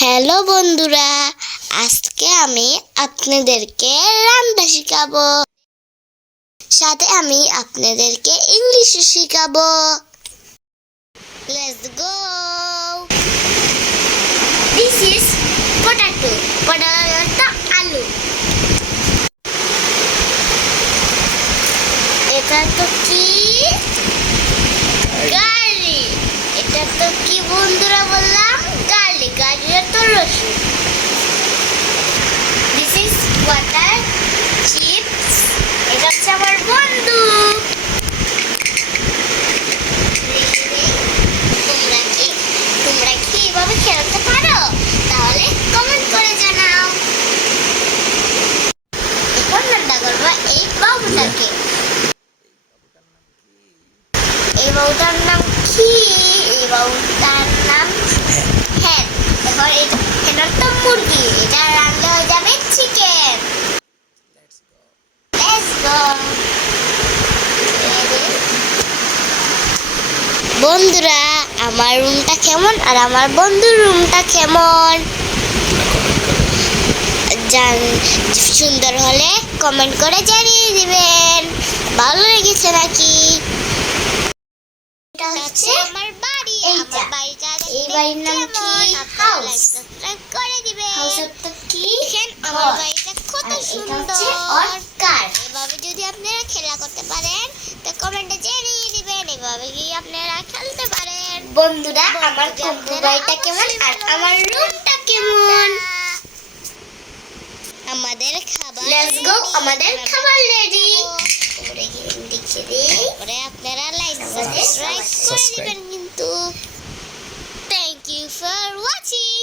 Hello বন্ধুরা, আজকে আমি আপনাদেরকে রান্না শিখাবো। সাথে আমি আপনাদেরকে ইংলিশ শিখাবো। Let's go. This is potato. Potato অর্থ আলু। এটা তো কি? গার্লিক। এটা তো কি বন্ধুরা বললাম? গার্লিক। গার্লিক তো রসুন। This is water chips. এটা হচ্ছে আমার বন্ধু। তোমরা কি এভাবে খেলতে পারো? তাহলে কমেন্ট করে জানাও। এখন রান্না করবো এই বাবুটাকে। এই বাবুটার নাম কি? এই বাবুটার নাম হ্যাঁ। এবার এটা তো মুরগি। এটা রান্না হয়ে যাবে চিকেন। Let's go. বন্ধুরা, আমার রুমটা কেমন আর আমার বন্ধুর রুমটা কেমন সুন্দর হলে কমেন্ট করে জানিয়ে দিবেন। ভালো লেগেছে নাকি? এটা হচ্ছে আমার বাড়ি। আমার বাড়িটা এই বাড়ির নাম কি? হাউস। সাবস্ক্রাইব করে দিবেন। হাউসটা কি? আমার বাড়িটা কত সুন্দর। এভাবে যদি আপনারা খেলা করতে পারেন তো কমেন্টে জানিয়ে দিবেন। এভাবে কি আপনারা খেলতে পারেন? বন্ধুরা, আমার কম্পু বাড়িটা কেমন আর আমার রুমটা কেমন? আমাদের খাবার লেটস গো। আমাদের খাবার রেডি। তারপরে আপনারা লাইক সাবস্ক্রাইব করে দিবেন কিন্তু। Thank you for watching.